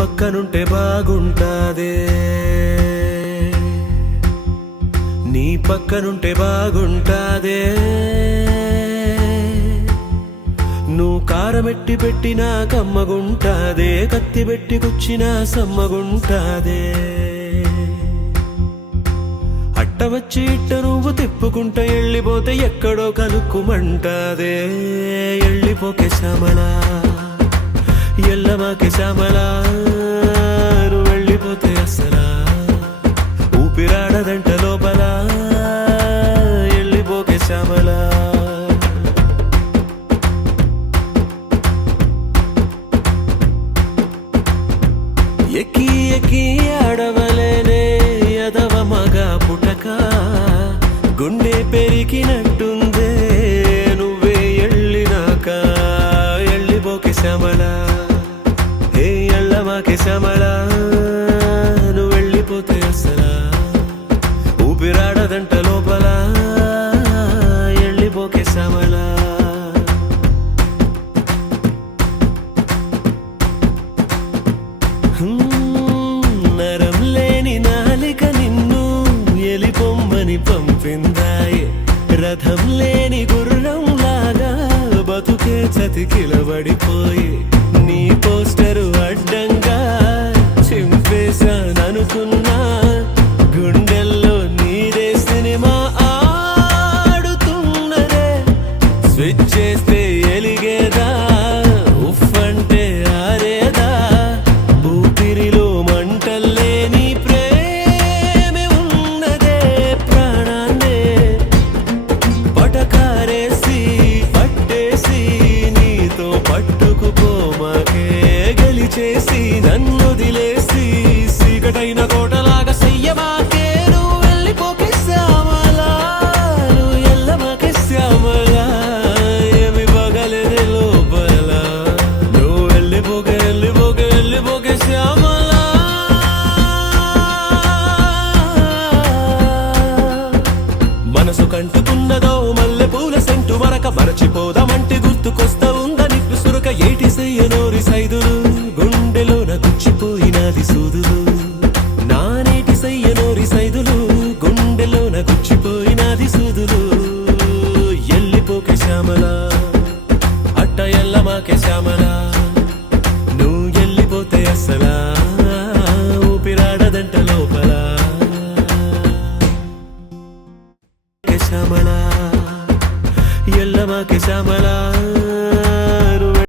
పక్కనుంటే బాగుంటాదే, నీ పక్కనుంటే బాగుంటాదే. నువ్వు కారమెట్టి పెట్టినా కమ్మగుంటాదే, కత్తి పెట్టి గుచ్చినా సమ్మగుంటాదే. అట్ట వచ్చి ఇట్ట నువ్వు తిప్పుకుంటా ఎళ్ళిపోతే ఎక్కడో కలుక్కుమంటాదే. ఎళ్ళిపోకే శ్యామలా, ఎల్లమాకే శ్యామలా, నువ్వు వెళ్ళిపోతే అసలా ఊపిరాడదంట లోపల. ఎళ్ళిపోకే శ్యామలా. ఎక్కి ఎక్కి ఆడవలేనే ఎదవ మగ పుటక, గుండె పెరిగినట్టుందే నువ్వే ఎళ్ళినాక. ఎళ్ళిపోకే శ్యామలా, హే ఎల్లమాకే శ్యామలా, నువ్వు వెళ్ళిపోతే అసలా ఊపిరాడదంట లోపల. ఎళ్ళిపోకే శ్యామలా. నరం లేని నాలిక నిన్ను ఎలిపొమ్మని పంపిందాయే, రథం లేని గుర్రం లాగా బతుకే చతికిలబడిపోయి. నీ పోస్టరు అడ్డంగా చింపేశాననుకున్నా, గుండెల్లో నీదే సినిమా ఆడుతున్నదే. స్విచ్ చేస్తే ఎలిగేదా, ఉఫ్ అంటే ఆరేదా, ఊపిరిలో మంటల్లే నీ ప్రేమే ఉన్నదే. ప్రాణాన్నే పటకారేసి పట్టేసి నీతో పట్టుకుపోమాకే, గెలిచేసి నన్నొదిలేసి సీకటైన కోటలాగా చెయ్యమాకే. నువ్వు వెళ్ళిపోకే శ్యామలా, నువ్వు ఎల్లమాకే శ్యామలా, ఏమి పగలేదే లోపల. నువ్వు వెళ్ళిపోకే వెళ్ళిపోకే వెళ్ళిపోకే శ్యామలా. మనసు కంటుకున్నదో మల్లె పూల సెంటు మరక, మరచిపోదామంటే గుర్తుకొస్తా ఉందా నిప్పు సురక. ఏటి సయ్యనోరి సైదులు గుండెలోన గుచ్చిపోయినది సూదులు, నానేటి సయ్యనోరి సైదులు గుండెలోన గుచ్చిపోయినది సూదులు. ఎల్లిపోకే శ్యామలా, అట్ట ఎల్లమాకే శ్యామలా, నువ్వు ఎల్లిపోతే అసలా ఊపిరాడదంట లోపల. శ్యామలా, ఎల్లమాకే శ్యామలా.